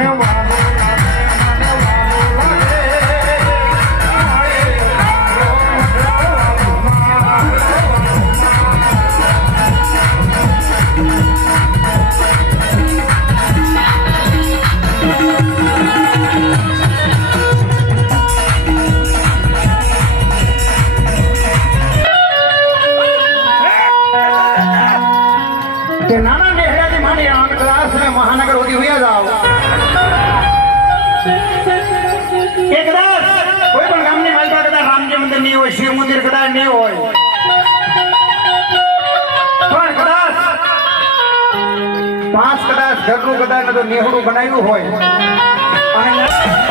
કે નાના નેહરાજી માની આમ ક્લાસ મેં મહાનગર હોતી હુआ जाओ નહીં હોય, શિવ મંદિર કદાચ નહીં હોય. પણ કદાચ પાંચ કદાચ ઘરનું કદાચ ને તો નેહડું બનાવ્યું હોય. અને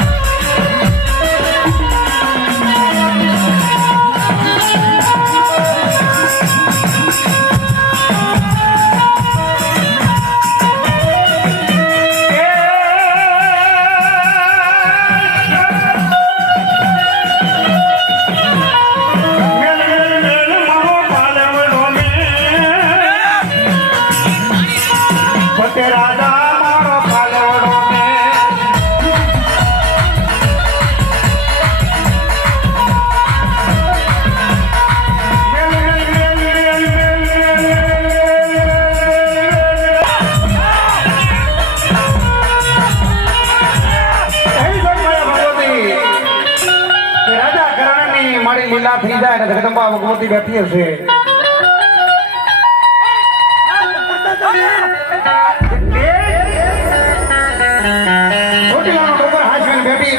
લીલા થઈ જાય ને જગદંબા ભગવતી બેઠી હશે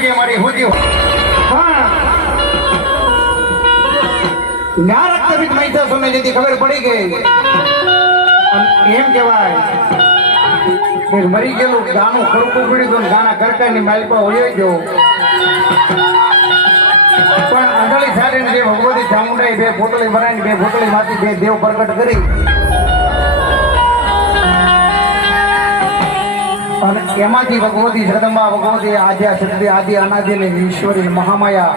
છે મારી કહેવાય કે મરી ગયેલું ગાનું ખડકું પડ્યું હતું ગાના કરકાની માલિકા હોય ગયો. પણ આંધળી સારીને જે ભગવતી ચામુંડાઈ બે ફોટલી બનાવીને બે ફોટલી માંથી બે દેવ પ્રગટ કરી. એમાંથી ભગવતી જગદંબા ભગવતી આદ્યા શક્તિ આદિ અનાદિ ને ઈશ્વરી મહામાયા.